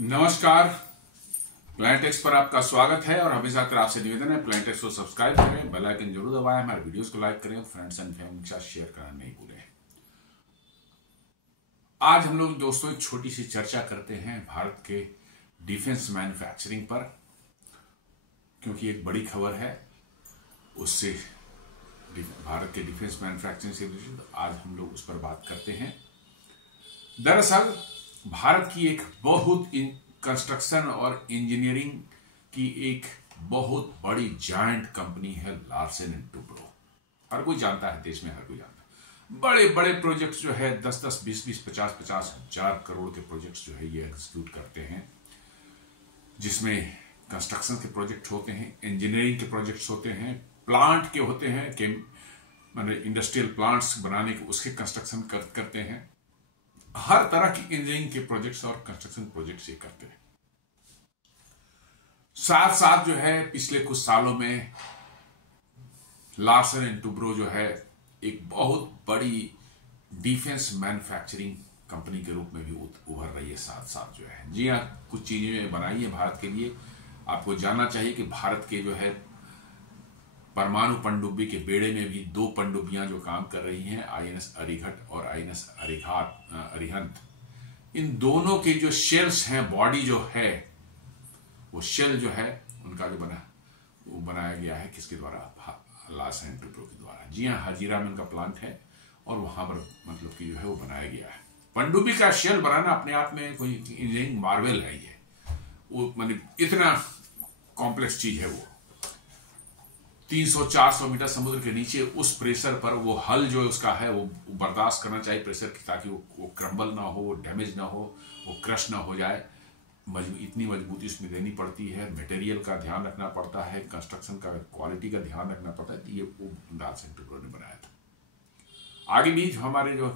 नमस्कार। प्लानेटेक्स पर आपका स्वागत है और हमेशा तरह आपसे निवेदन है प्लानेटेक्स को सब्सक्राइब करें, बेल आइकन जरूर दबाएं, हमारे वीडियोस को लाइक करें, फ्रेंड्स एंड फैमिली के साथ शेयर करना नहीं भूलें। आज हम लोग दोस्तों एक छोटी सी चर्चा करते हैं भारत के डिफेंस मैन्युफैक्चरिंग पर, क्योंकि एक बड़ी खबर है उससे भारत के डिफेंस मैन्युफैक्चरिंग से रिलेटेड आज हम लोग उस पर बात करते हैं। दरअसल भारत की एक बहुत कंस्ट्रक्शन और इंजीनियरिंग की एक बहुत बड़ी जायंट कंपनी है लार्सन एंड टुब्रो। हर कोई जानता है, देश में हर कोई जानता है। बड़े बड़े प्रोजेक्ट्स जो है 10-10, 20-20, 50-50 हजार करोड़ के प्रोजेक्ट्स जो है ये एग्जीक्यूट करते हैं, जिसमें कंस्ट्रक्शन के प्रोजेक्ट होते हैं, इंजीनियरिंग के प्रोजेक्ट्स होते हैं, प्लांट के होते हैं, मतलब इंडस्ट्रियल प्लांट्स बनाने के उसके कंस्ट्रक्शन करते हैं। हर तरह की इंजीनियरिंग के प्रोजेक्ट्स और कंस्ट्रक्शन प्रोजेक्ट्स ये करते हैं। साथ साथ जो है पिछले कुछ सालों में लार्सन एंड टुब्रो जो है एक बहुत बड़ी डिफेंस मैन्युफैक्चरिंग कंपनी के रूप में भी उभर रही है। साथ साथ जो है जी हाँ, कुछ चीजें बनाई है भारत के लिए। आपको जानना चाहिए कि भारत के जो है परमाणु पनडुब्बी के बेड़े में भी 2 पनडुब्बियां जो काम कर रही हैं, आईएनएस अरिघट और आईएनएस अरिहंत। इन दोनों के जो शेल्स हैं, बॉडी जो है, वो शेल जो है उनका जो वो बनाया गया है किसके द्वारा? लार्सन एंड टुब्रो के द्वारा। जी हाँ, हजीरा में उनका प्लांट है और वहां पर मतलब कि जो है वो बनाया गया है। पनडुब्बी का शेल बनाना अपने आप में कोई इंजीनियरिंग मार्वल है। ये वो मतलब इतना कॉम्प्लेक्स चीज है। वो 300-400 मीटर समुद्र के नीचे उस प्रेशर पर वो हल जो उसका है वो बर्दाश्त करना चाहिए प्रेशर की, ताकि वो क्रम्बल ना हो, वो डैमेज ना हो, वो क्रश ना हो जाए। इतनी मजबूती उसमें देनी पड़ती है, मटेरियल का ध्यान रखना पड़ता है, कंस्ट्रक्शन का क्वालिटी का ध्यान रखना पड़ता है। तो ये वो लार्सन एंड टुब्रो ने बनाया था। आगे भी हमारे जो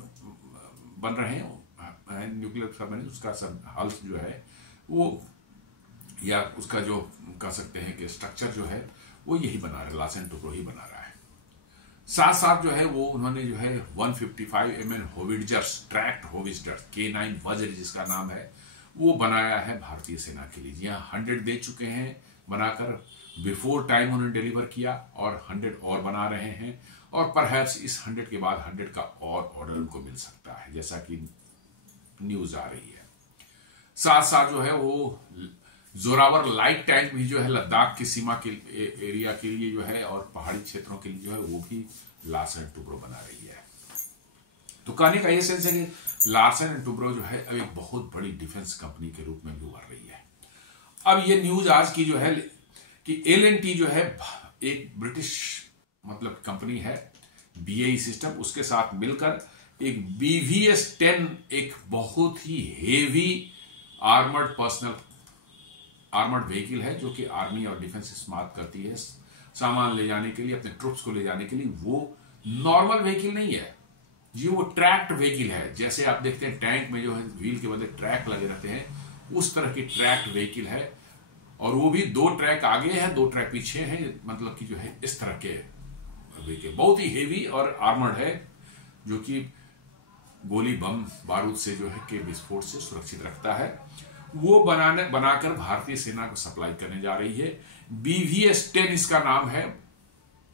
बन रहे हैं न्यूक्लियर सबमरीन, उसका सब हल जो है वो या उसका जो कह सकते हैं कि स्ट्रक्चर जो है वो यही बना रहा है, लार्सन एंड टुब्रो ही बना रहा है। साथ साथ जो है वो उन्होंने जो है 155 mm howitzers, tracked howitzers, K9 वज्र जिसका नाम है, वो बनाया है भारतीय सेना के लिए। जी हाँ, 100 दे चुके हैं बनाकर, बिफोर टाइम उन्होंने डिलीवर किया और 100 और बना रहे हैं। और परहैप्स इस 100 के बाद 100 का और ऑर्डर उनको मिल सकता है, जैसा कि न्यूज आ रही है। साथ साथ जो है वो जोरावर लाइट टैंक भी जो है लद्दाख की सीमा के एरिया के लिए जो है और पहाड़ी क्षेत्रों के लिए जो है वो भी लार्सन एंड टुब्रो बना रही है। तो कहने का ये सेंस है कि लार्सन एंड टुब्रो जो है अब एक बहुत बड़ी डिफेंस कंपनी के रूप में भी उभर रही है। अब ये न्यूज आज की जो है कि L&T जो है एक ब्रिटिश मतलब कंपनी है, BAE सिस्टम, उसके साथ मिलकर एक BVS-10 एक बहुत ही हेवी आर्मर्ड व्हीकल है, जो कि आर्मी और डिफेंस इस्तेमाल करती है सामान ले जाने के लिए, अपने ट्रुप्स को ले जाने के लिए। वो नॉर्मल व्हीकल नहीं है जी, वो ट्रैक्ड व्हीकल है। जैसे आप देखते हैं टैंक में जो है व्हील के बदले ट्रैक लगे रहते हैं, उस तरह की ट्रैक्ड व्हीकल है। और वो भी 2 ट्रैक आगे है, 2 ट्रैक पीछे है, मतलब कि जो है इस तरह के व्हीकल बहुत ही हेवी और आर्मर्ड है, जो कि गोली बम बारूद से जो है के विस्फोट से सुरक्षित रखता है। वो बनाकर भारतीय सेना को सप्लाई करने जा रही है। BVS-10 इसका नाम है।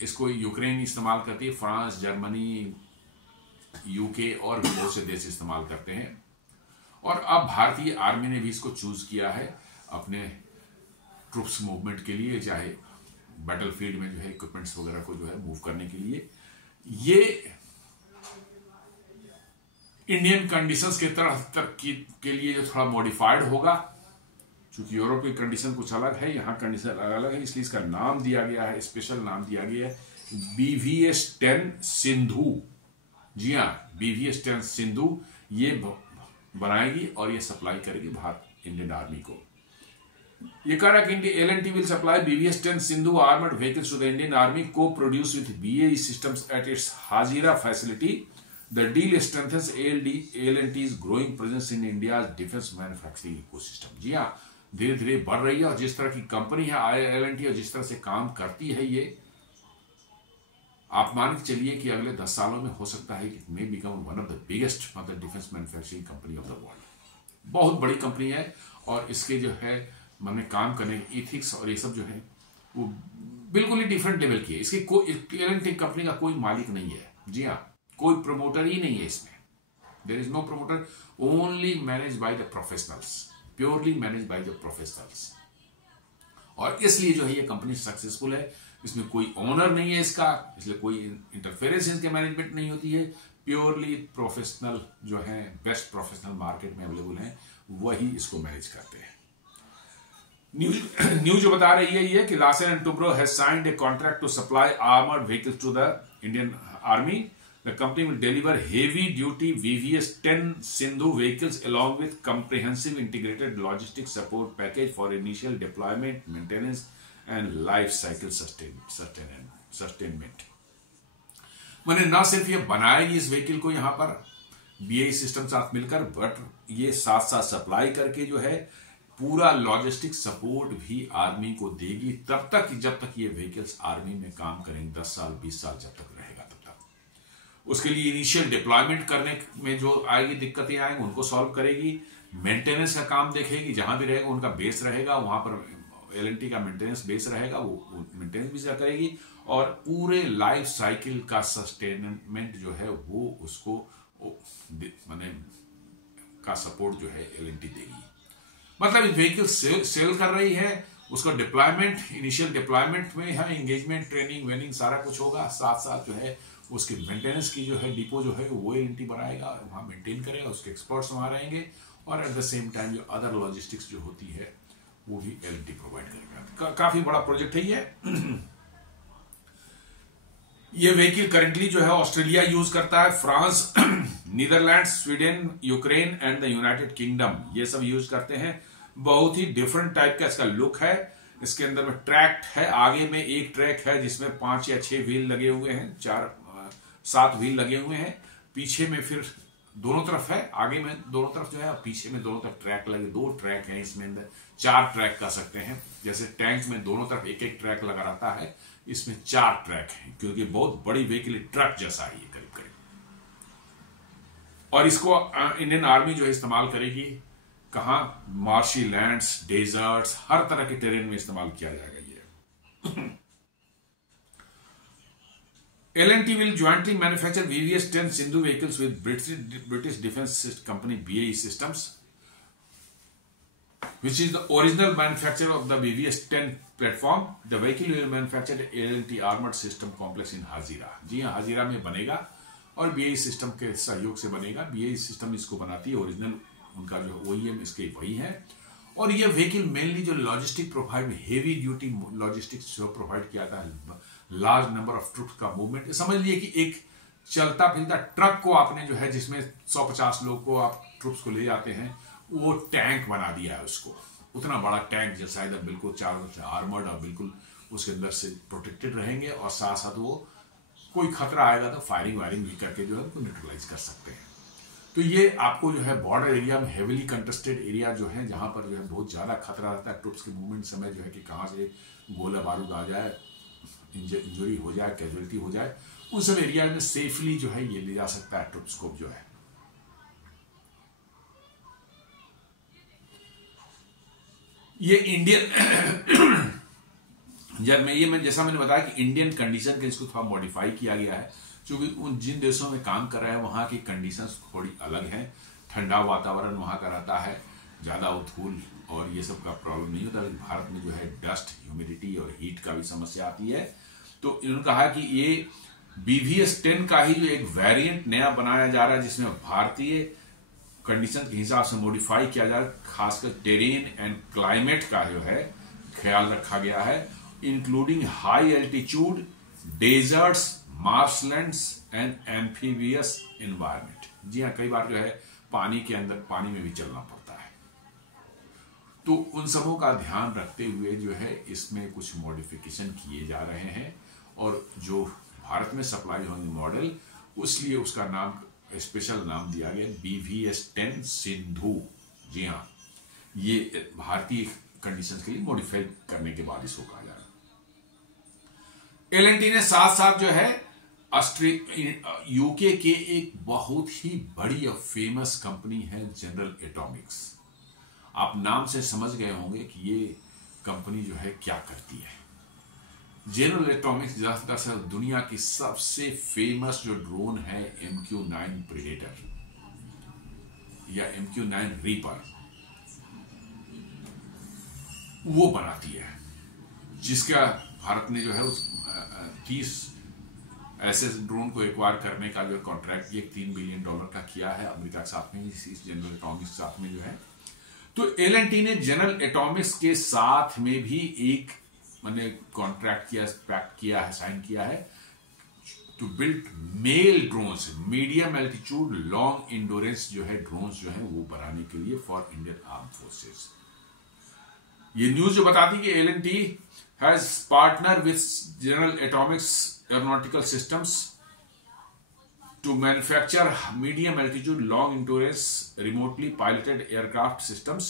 इसको यूक्रेन इस्तेमाल करती है, फ्रांस, जर्मनी, UK और भी बहुत से देश इस्तेमाल करते हैं। और अब भारतीय आर्मी ने भी इसको चूज किया है अपने ट्रुप्स मूवमेंट के लिए, चाहे बैटलफील्ड में जो है इक्विपमेंट्स वगैरह को जो है मूव करने के लिए। ये इंडियन कंडीशंस के तरह के लिए जो थोड़ा मॉडिफाइड होगा, क्योंकि यूरोप की कंडीशन कुछ अलग है, यहाँ कंडीशन अलग है, इसलिए इसका नाम दिया गया है, स्पेशल नाम दिया गया है BVS-10 सिंधु। जी हाँ, BVS-10 सिंधु ये बनाएगी और ये सप्लाई करेगी भारत इंडियन आर्मी को। ये कह रहा कि L&T will supply BVS-10 Sindhu armored vehicles to the Indian Army, co-produced with BAE Systems at its Hazira facility. The deal strengthens L&T's growing presence in India's defense manufacturing ecosystem. जी हाँ, धीरे धीरे बढ़ रही है। और जिस तरह की कंपनी है L&T और जिस तरह से काम करती है ये, आप मान के चलिए कि अगले 10 सालों में हो सकता है कि may become one of the biggest मतलब defence manufacturing company of the world. बहुत बड़ी कंपनी है और इसके जो है मैंने काम करने के इथिक्स और ये सब जो है वो बिल्कुल ही डिफरेंट लेवल की है। इसकी कोई L&T कंपनी का कोई मालिक नहीं है, जी हाँ, कोई प्रमोटर ही नहीं है इसमें। There is no promoter, only manage by the professionals, purely manage by the professionals. और इसलिए जो है ये कंपनी सक्सेसफुल है। इसमें कोई ओनर नहीं है इसका, इसलिए कोई इंटरफेरेंस इसके मैनेजमेंट नहीं होती है। प्योरली प्रोफेशनल जो है, बेस्ट प्रोफेशनल मार्केट में अवेलेबल हैं, वही इसको मैनेज करते हैं। न्यूज जो बता रही है ये कि Larsen and Toubro has signed a contract to supply armoured vehicles to the Indian army. The company will deliver heavy duty VVS-10 Sindhu vehicles along with comprehensive integrated logistics support package for initial deployment, maintenance and life cycle sustainment। मैंने ना सिर्फ ये बनाएगी इस vehicle को यहाँ पर BAE system साथ मिलकर, बट ये साथ साथ सप्लाई करके जो है पूरा लॉजिस्टिक सपोर्ट भी आर्मी को देगी, तब तक जब तक ये व्हीकल्स आर्मी में काम करेंगे, 10 साल 20 साल जब तक रहेगा तब तक। उसके लिए इनिशियल डिप्लॉयमेंट करने में जो आएगी दिक्कतें आएंगी उनको सॉल्व करेगी। मेंटेनेंस का काम देखेगी, जहां भी रहेगा उनका बेस रहेगा, वहां पर L&T का मेंटेनेंस बेस रहेगा, वो मेंटेनेंस भी करेगी। और पूरे लाइफ साइकिल का सस्टेनमेंट जो है वो उसको माने का सपोर्ट जो है L&T देगी। मतलब व्हीकल सेल कर रही है, उसका डिप्लॉयमेंट, इनिशियल डिप्लॉयमेंट में है एंगेजमेंट, ट्रेनिंग वेनिंग सारा कुछ होगा, साथ साथ जो है उसकी मेंटेनेंस की जो है डिपो जो है वो L&T बनाएगा, वहां मेंटेन करेगा, उसके एक्सपर्ट्स वहां रहेंगे। और एट द सेम टाइम जो अदर लॉजिस्टिक्स जो होती है वो भी L&T प्रोवाइड करेगा। काफी बड़ा प्रोजेक्ट है ये व्हीकल करंटली जो है ऑस्ट्रेलिया यूज करता है, France, Netherlands, Sweden, Ukraine and the United Kingdom ये सब यूज करते हैं। बहुत ही डिफरेंट टाइप का इसका लुक है। इसके अंदर में ट्रैक है, आगे में एक ट्रैक है जिसमें 5 या 6 व्हील लगे हुए हैं, 7 व्हील लगे हुए हैं। पीछे में फिर दोनों तरफ है, आगे में दोनों तरफ जो है, पीछे में दोनों तरफ ट्रैक लगे, 2 ट्रैक हैं इसमें अंदर, 4 ट्रैक कर सकते हैं। जैसे टैंक में दोनों तरफ एक एक ट्रैक लगा रहता है, इसमें 4 ट्रैक हैं, क्योंकि बहुत बड़ी व्हीकल ट्रक जैसा है ये करीब करीब। और इसको इंडियन आर्मी जो है इस्तेमाल करेगी कहां, मार्शी लैंड्स, डेजर्ट्स, हर तरह के टेरेन में इस्तेमाल किया जाएगा ये। L&T will jointly manufacture VVS-10 Sindhu vehicles with British defense company BAE Systems, which is the original manufacturer of the VVS-10 platform. The vehicle will be manufactured at L&T Armored System Complex in Hazira। जी हाँ, हाजीरा में बनेगा और BAE system के सहयोग से बनेगा। BAE system इसको बनाती है, ओरिजिनल उनका जो OEM इसके वही है। और ये व्हीकल मेनली जो logistic provide, heavy duty logistics जो प्रोवाइड किया था, लार्ज नंबर ऑफ ट्रुप्स का मूवमेंट। समझ लिए कि एक चलता फिरता ट्रक को आपने जो है जिसमें 150 लोग को आप ट्रुप्स को ले जाते हैं, वो टैंक बना दिया है उसको, उतना बड़ा टैंक जैसा एकदम बिल्कुल चारों तरफ आर्मर्ड और बिल्कुल उसके अंदर से प्रोटेक्टेड रहेंगे। और साथ साथ वो कोई खतरा आएगा तो फायरिंग वायरिंग भी करके जो है उनको न्यूट्रलाइज कर सकते हैं। तो ये आपको जो है बॉर्डर एरिया में हेवीली कंटेस्टेड एरिया जो है, जहां पर जो है बहुत ज्यादा खतरा रहता है ट्रुप्स के मूवमेंट समय जो है कि कहां से गोला बारूद आ जाए, इंजरी हो जाए, कैजुअलिटी हो जाए, उन सब एरिया में सेफली जो है ये ले जा सकता है ट्रुप्स को जो है। ये इंडियन जब मैं जैसा मैंने बताया कि इंडियन कंडीशन के इसको थोड़ा मॉडिफाई किया गया है, क्योंकि उन जिन देशों में काम कर रहा है वहां की कंडीशंस थोड़ी अलग हैं। ठंडा वातावरण वहां का रहता है, ज्यादा उथूल और ये सब का प्रॉब्लम नहीं होता। भारत में जो है डस्ट, ह्यूमिडिटी और हीट का भी समस्या आती है। तो इन्होंने कहा कि ये BVS-10 का ही जो एक वेरिएंट नया बनाया जा रहा है, जिसमें भारतीय कंडीशन के हिसाब से मॉडिफाई किया जा रहा है, खासकर टेरेन एंड क्लाइमेट का जो है ख्याल रखा गया है, including high altitude, deserts, marshlands and amphibious environment. जी हाँ, कई बार जो है पानी के अंदर, पानी में भी चलना पड़ता है। तो उन सबों का ध्यान रखते हुए जो है इसमें कुछ मॉडिफिकेशन किए जा रहे हैं। और जो भारत में सप्लाई होंगे मॉडल, उसलिए उसका नाम, स्पेशल नाम दिया गया BVS-10 सिंधु। जी हाँ, ये भारतीय कंडीशंस के लिए मॉडिफाई करने के बाद इसको कहा जा रहा है। L&T ने साथ साथ जो है यूके के एक बहुत ही बड़ी और फेमस कंपनी है जनरल एटॉमिक्स। आप नाम से समझ गए होंगे कि ये कंपनी जो है क्या करती है। जनरल एटॉमिक्स दरअसल दुनिया की सबसे फेमस जो ड्रोन है MQ-9 प्रेडेटर या MQ-9 रीपर, वो बनाती है, जिसका भारत ने जो है उस 30 ऐसे ड्रोन को एक्वायर करने का जो कॉन्ट्रैक्ट ये $3 बिलियन का किया है अमेरिका के साथ में, इस जनरल एटॉमिक्स के साथ में जो है। तो L&T ने जनरल एटॉमिक्स के साथ में भी एक मैंने कॉन्ट्रैक्ट किया, पैक्ट किया है, साइन किया है, to build male drones, medium altitude long endurance जो है ड्रोन्स जो है वो बनाने के लिए फॉर इंडियन आर्म फोर्सेस। ये न्यूज जो बताती है कि L&T has partner with General Atomics Aeronautical Systems to manufacture medium altitude long endurance remotely piloted aircraft systems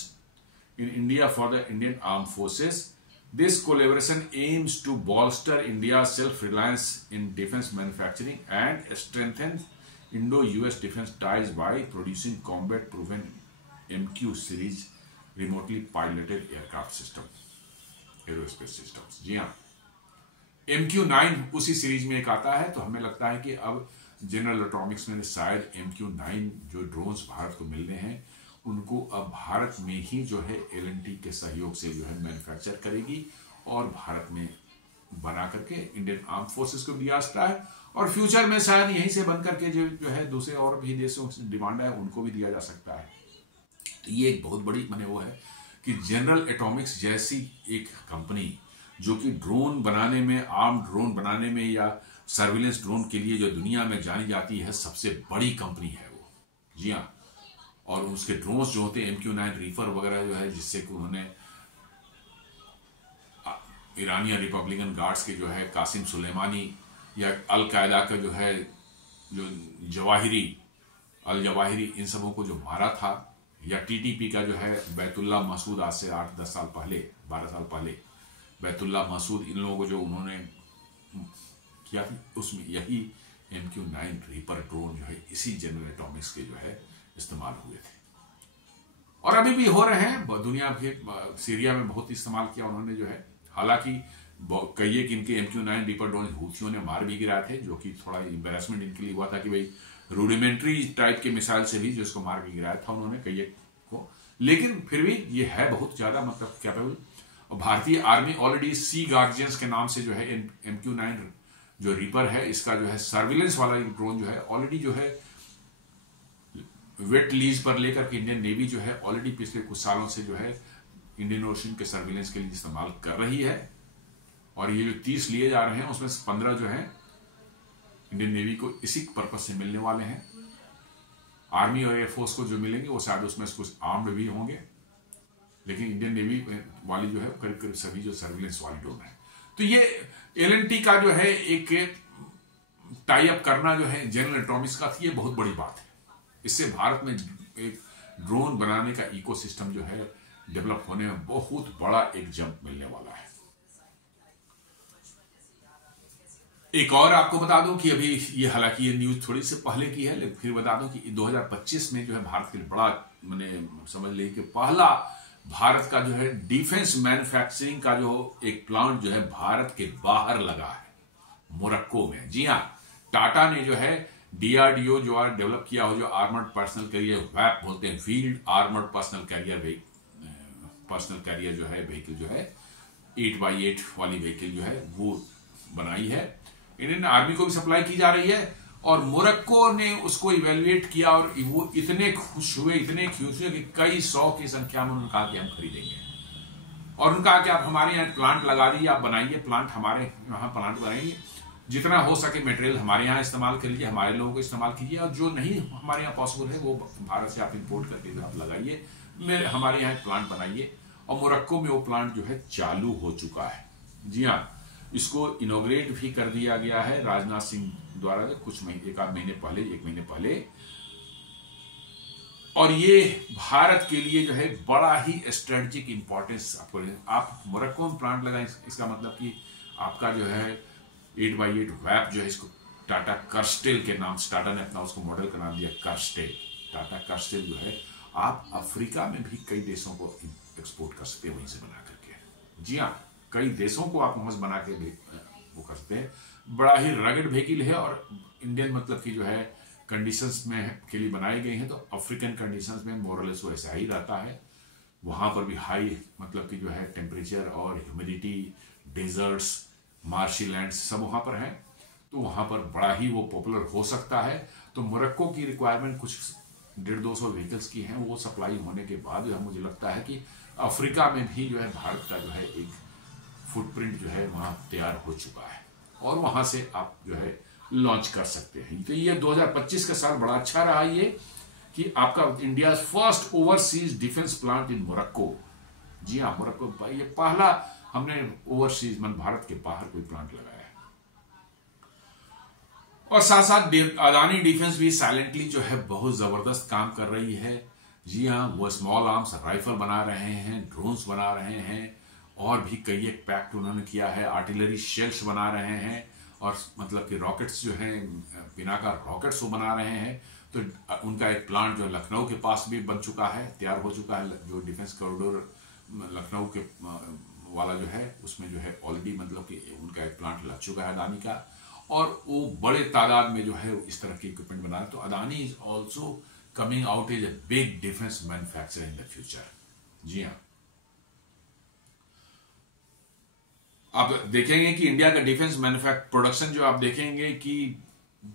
in India for the Indian Armed Forces. This collaboration aims to bolster India's self-reliance in defense manufacturing and strengthen Indo-US defense ties by producing combat-proven MQ series remotely piloted aircraft system, aerospace systems। जी हाँ, MQ-9 उसी series में एक आता है। तो हमें लगता है कि अब जनरल एटॉमिक्स ने शायद MQ-9 जो ड्रोन्स भारत को मिलने हैं उनको अब भारत में ही जो है L&T के सहयोग से जो है मैन्युफैक्चर करेगी और भारत में बना करके इंडियन आर्म फोर्सेस को दिया जाता है, और फ्यूचर में शायद यहीं से बन करके जो है दूसरे और भी देशों से डिमांड है उनको भी दिया जा सकता है। तो ये एक बहुत बड़ी वो है कि जनरल एटॉमिक्स जैसी एक कंपनी जो कि ड्रोन बनाने में, आर्म ड्रोन बनाने में या सर्विलेंस ड्रोन के लिए जो दुनिया में जानी जाती है सबसे बड़ी कंपनी है वो। जी हाँ, और उसके ड्रोन्स जो होते हैं MQ-9 रीपर वगैरह जो है, जिससे कि उन्होंने ईरानियन रिपब्लिकन गार्ड्स के जो है कासिम सुलेमानी या अल कायदा का जो है जो अल जवाहिरी इन सबों को जो मारा था, या TTP का जो है बैतुल्ला मसूद आज से 8-10 साल पहले, 12 साल पहले बैतुल्ला मसूद, इन लोगों को जो उन्होंने किया था उसमें यही MQ-9 रीपर ड्रोन जो है इसी जनरल एटॉमिक्स के जो है इस्तेमाल हुए थे, और अभी भी हो रहे हैं। दुनिया के सीरिया में बहुत इस्तेमाल किया उन्होंने जो है। हालांकि कहिए कि इनके MQ-9 रीपर ड्रोन हूथियों ने मार भी गिराए थे, जो कि थोड़ा एम्बेरसमेंट इनके लिए हुआ था कि भाई रूडिमेंट्री टाइप के मिसाइल से भी जो इसको मार के गिराया था उन्होंने कहिए को, लेकिन फिर भी ये है बहुत ज्यादा मतलब कैपेबल। और भारतीय आर्मी ऑलरेडी सी गार्जियंस के नाम से जो है MQ-9 जो रीपर है इसका जो है सर्विलेंस वाला ड्रोन जो है ऑलरेडी जो है वेट लीज पर लेकर के इंडियन नेवी जो है ऑलरेडी पिछले कुछ सालों से जो है इंडियन ओशन के सर्विलेंस के लिए इस्तेमाल कर रही है। और ये जो 30 लिए जा रहे हैं उसमें से 15 जो है इंडियन नेवी को इसी पर्पज से मिलने वाले हैं। आर्मी और एयरफोर्स को जो मिलेंगे वो शायद उसमें कुछ आर्म्ड भी होंगे, लेकिन इंडियन नेवी वाली जो है करीब करीब सभी जो सर्विलेंस वाली ड्रोन है। तो ये L&T का जो है एक टाई अप करना जो है जनरल एटॉमिक्स का, ये बहुत बड़ी बात है। इससे भारत में एक ड्रोन बनाने का इकोसिस्टम जो है डेवलप होने में बहुत बड़ा एक जंप मिलने वाला है। एक और आपको बता दूं कि अभी ये, हालांकि ये न्यूज थोड़ी से पहले की है, लेकिन फिर बता दूं कि 2025 में जो है भारत के लिए बड़ा मैंने समझ ली कि पहला भारत का जो है डिफेंस मैन्युफैक्चरिंग का जो एक प्लांट जो है भारत के बाहर लगा है मोरक्को में। जी हाँ, टाटा ने जो है DRDO जो डेवलप किया हो जो आर्मर्ड पर्सनल कैरियर वैप बोलते हैं, फील्ड आर्मर्ड पर्सनल कैरियर जो है व्हीकल जो है 8x8 वाली व्हीकल जो है वो बनाई है। इंडियन आर्मी को भी सप्लाई की जा रही है, और मोरक्को ने उसको इवेल्युएट किया और वो इतने खुश हुए कि कई 100 की संख्या में उन्होंने कहा कि हम खरीदेंगे, और उन्होंने कहा कि आप हमारे यहाँ प्लांट लगा दीजिए, आप बनाइए प्लांट, हमारे यहाँ प्लांट बनाइए, जितना हो सके मटेरियल हमारे यहाँ इस्तेमाल कर लीजिए, हमारे लोगों को इस्तेमाल कीजिए, और जो नहीं हमारे यहाँ पॉसिबल है वो भारत से आप इंपोर्ट करके आप लगाइए, हमारे यहाँ प्लांट बनाइए। और मोरक्को में वो प्लांट जो है चालू हो चुका है। जी हाँ, इसको इनॉग्रेट भी कर दिया गया है राजनाथ सिंह द्वारा कुछ महीने, एक महीने पहले। और ये भारत के लिए जो है बड़ा ही स्ट्रेटेजिक इंपॉर्टेंस आपको, आप मोरक्को में प्लांट लगाएं, इसका मतलब कि आपका जो है 8x8 वैप जो है इसको टाटा कर्स्टेल के नाम से, टाटा ने अपना उसको मॉडल का नाम दिया कर्स्टेल। टाटा कर्स्टेल जो है आप अफ्रीका में भी कई देशों को एक्सपोर्ट कर सकते हैं वहीं से बना करके। जी हाँ, कई देशों को आप वहां से बना के वो कर सकते हैं। बड़ा ही रगड व्हीकल है और इंडियन मतलब की जो है कंडीशंस में के लिए बनाई गई हैं, तो अफ्रीकन कंडीशंस में मोरलेस वो ऐसा ही रहता है। वहां पर भी हाई मतलब की जो है टेम्परेचर और ह्यूमिडिटी, डेजर्ट्स, मार्शी लैंड सब वहां पर हैं, तो वहां पर बड़ा ही वो पॉपुलर हो सकता है। तो मोरक्को की रिक्वायरमेंट कुछ 150-200 व्हीकल्स की हैं, वो सप्लाई होने के बाद जो है मुझे लगता है कि अफ्रीका में भी जो है भारत का जो है एक फुटप्रिंट जो है वहां तैयार हो चुका है और वहां से आप जो है लॉन्च कर सकते हैं। तो ये 2025 का साल बड़ा अच्छा रहा ये कि आपका India first overseas defence plant in Morocco. जी हाँ, मोरक्को ये पहला हमने ओवरसीज मन भारत के बाहर कोई प्लांट लगाया है। और साथ साथ अदानी डिफेंस भी साइलेंटली जो है बहुत जबरदस्त काम कर रही है। जी हाँ, वो स्मॉल आर्म्स राइफल बना रहे हैं, ड्रोन्स बना रहे हैं और भी कई एक पैक्ट उन्होंने किया है, आर्टिलरी शेल्स बना रहे हैं और मतलब कि रॉकेट्स जो है पिनाका रॉकेट्स वो बना रहे हैं। तो उनका एक प्लांट जो लखनऊ के पास भी बन चुका है, तैयार हो चुका है। जो डिफेंस कॉरिडोर लखनऊ के वाला जो है उसमें जो है ऑलरेडी मतलब कि उनका एक प्लांट लग चुका है अदानी का, और वो बड़े तादाद में जो है इस तरह की इक्विपमेंट बना रहे हैं। तो Adani is also coming out as a big defence manufacturer in the future. जी हाँ, आप देखेंगे कि इंडिया का डिफेंस मैन्युफैक्चर प्रोडक्शन जो आप देखेंगे कि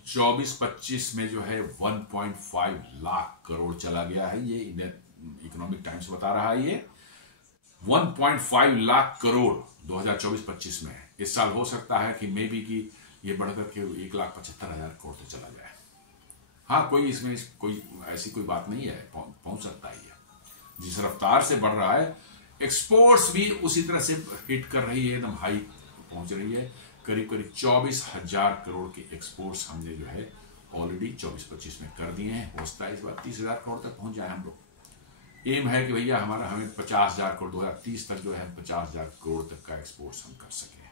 24-25 में जो है 1.5 लाख करोड़ चला गया है। ये इंडियन इकोनॉमिक टाइम्स बता रहा है, ये 1.5 लाख करोड़ 2024-25 में। इस साल हो सकता है कि मे बी कि ये बढ़कर के 1,75,000 करोड़ तो चला जाए। हाँ, कोई इसमें कोई ऐसी कोई बात नहीं है, पहुंच सकता है। जिस रफ्तार से बढ़ रहा है, एक्सपोर्ट्स भी उसी तरह से हिट कर रही है, एकदम हाई पहुंच रही है। करीब करीब 24,000 करोड़ के एक्सपोर्ट्स हमने जो है ऑलरेडी 24-25 में कर दिए हैं। हो सकता है इस बार 30,000 करोड़ तक पहुंच जाए हम लोग। एम है कि भैया हमें 50,000 करोड़ 2030 तक जो है 50,000 करोड़ तक का एक्सपोर्ट्स हम कर सकें।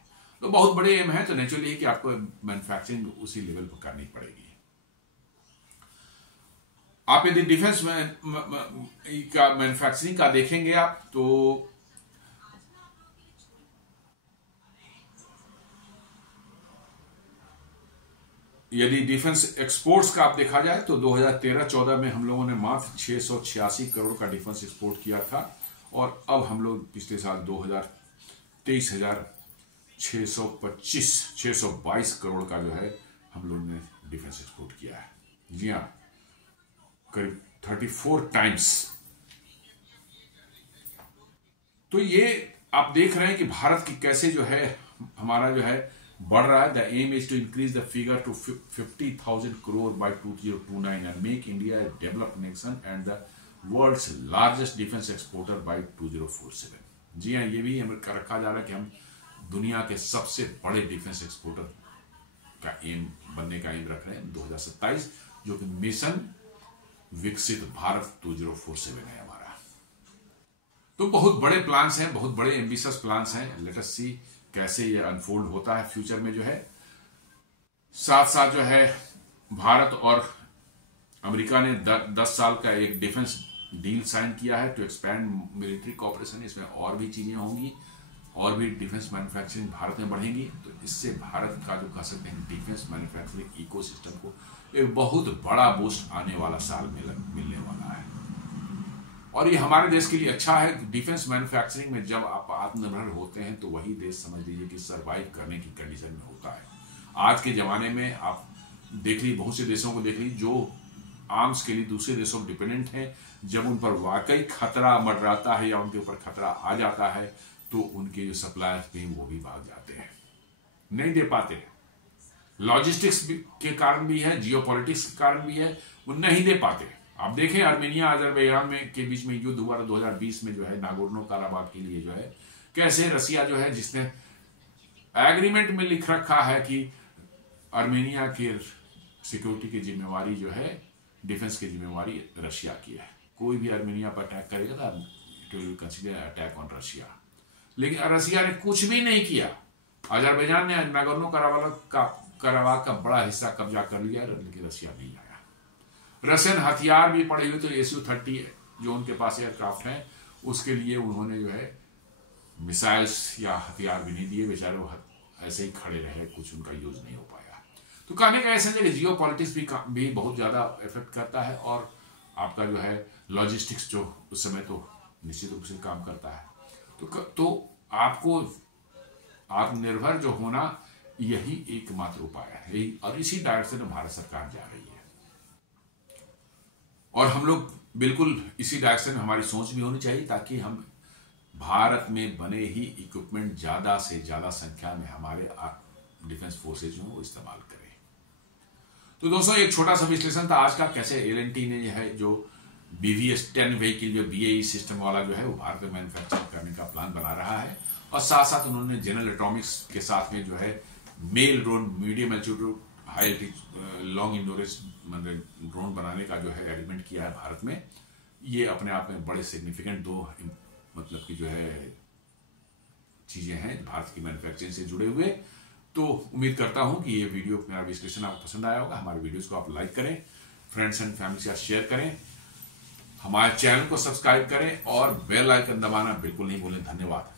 तो बहुत बड़े एम है, तो नेचुरली है कि आपको मैन्युफैक्चरिंग उसी लेवल पर करनी पड़ेगी। आप यदि डिफेंस का मैन्युफैक्चरिंग का देखेंगे आप, तो यदि डिफेंस एक्सपोर्ट्स का आप देखा जाए तो 2013-14 में हम लोगों ने मात्र 686 करोड़ का डिफेंस एक्सपोर्ट किया था, और अब हम लोग पिछले साल 622 करोड़ का जो है हम लोग ने डिफेंस एक्सपोर्ट किया है। जी हाँ, करीब 34 टाइम्स। तो ये आप देख रहे हैं कि भारत की कैसे जो है हमारा जो है बढ़ रहा है। The aim is to increase the figure to 50,000 crore by 2029 and make India a developed nation and the world's largest defence exporter by 2047। जी हाँ, ये भी रखा जा रहा है कि हम दुनिया के सबसे बड़े डिफेंस एक्सपोर्टर का एम बनने का एम रख रहे हैं 2027, जो कि मिशन विकसित भारत 2047 है हमारा। तो बहुत बड़े प्लान्स हैं, बहुत बड़े एम्बिशियस प्लान्स हैं। लेट अस सी कैसे ये अनफोल्ड होता है फ्यूचर में जो है। साथ साथ जो है भारत और अमेरिका ने 10 साल का एक डिफेंस डील साइन किया है टू एक्सपैंड मिलिट्री कोऑपरेशन। इसमें और भी चीजें होंगी और भी डिफेंस मैन्युफैक्चरिंग भारत में बढ़ेंगी। तो इससे भारत का जो कह सकते हैं डिफेंस मैन्युफैक्चरिंग इकोसिस्टम को एक बहुत बड़ा बूस्ट आने वाला साल में मिलने वाला है। और ये हमारे देश के लिए अच्छा है। डिफेंस मैन्युफैक्चरिंग में जब आप आत्मनिर्भर होते हैं तो वही देश समझ लीजिए कि सर्वाइव करने की कंडीशन में होता है। आज के जमाने में आप देख लीजिए, बहुत से देशों को देख लीजिए जो आर्म्स के लिए दूसरे देशों में डिपेंडेंट है। जब उन पर वाकई खतरा मंडराता है या उनके ऊपर खतरा आ जाता है तो उनके जो सप्लायर्स हैं वो भी भाग जाते हैं, नहीं दे पाते। लॉजिस्टिक्स के कारण भी है, जियोपॉलिटिक्स के कारण भी है, वो नहीं दे पाते। आप देखें आर्मेनिया अजरबैजान में के बीच में युद्ध हुआ 2020 में जो है नागोर्नो काराबाख के लिए जो है, कैसे रसिया जो है जिसने एग्रीमेंट में लिख रखा है कि आर्मेनिया के सिक्योरिटी की जिम्मेवारी जो है, डिफेंस की जिम्मेवारी रशिया की है। कोई भी आर्मेनिया पर अटैक करेगा तो it will consider attack on Russia. लेकिन रसिया ने कुछ भी नहीं किया। अजरबैजान ने नागोर्नो काराबाख का कराबाख का बड़ा हिस्सा कब्जा कर लिया, लेकिन रशिया नहीं आया। रशियन हथियार भी पड़े हुए, तो SU-30 जो उनके पास एयरक्राफ्ट है उसके लिए उन्होंने जो है मिसाइल्स या हथियार भी नहीं दिए, बेचारे वो ऐसे ही खड़े रहे, कुछ उनका यूज नहीं हो पाया। तो कहने का ऐसा है कि जियो पॉलिटिक्स भी बहुत ज्यादा इफेक्ट करता है, और आपका जो है लॉजिस्टिक्स जो उस समय तो निश्चित रूप से काम करता है। तो आपको आत्मनिर्भर जो होना यही एकमात्र उपाय है, और इसी डायरेक्शन में भारत सरकार जा रही है, और हम लोग बिल्कुल इसी डायरेक्शन में हमारी सोच भी होनी चाहिए, ताकि हम भारत में बने ही इक्विपमेंट ज्यादा से ज्यादा संख्या में हमारे डिफेंस फोर्सेज जो इस्तेमाल करें। तो दोस्तों, एक छोटा सा विश्लेषण था आज का, कैसे L&T ने है जो BVS-10 व्हीकल जो BAE सिस्टम वाला जो है वो भारत में मैन्युफैक्चर करने का प्लान बना रहा है, और साथ साथ उन्होंने जनरल एटॉमिक्स के साथ में जो है male drone, medium altitude, high altitude, long endurance drone बनाने का जो है एग्रीमेंट किया है भारत में। ये अपने आप में बड़े सिग्निफिकेंट दो मतलब की जो है चीजें हैं भारत की मैन्युफैक्चरिंग से जुड़े हुए। तो उम्मीद करता हूं कि ये वीडियो, मेरा विश्लेषण आपको पसंद आया होगा। हमारे वीडियोस को आप लाइक करें, फ्रेंड्स एंड फैमिली के साथ शेयर करें, हमारे चैनल को सब्सक्राइब करें और बेल आइकन दबाना बिल्कुल नहीं भूलें। धन्यवाद।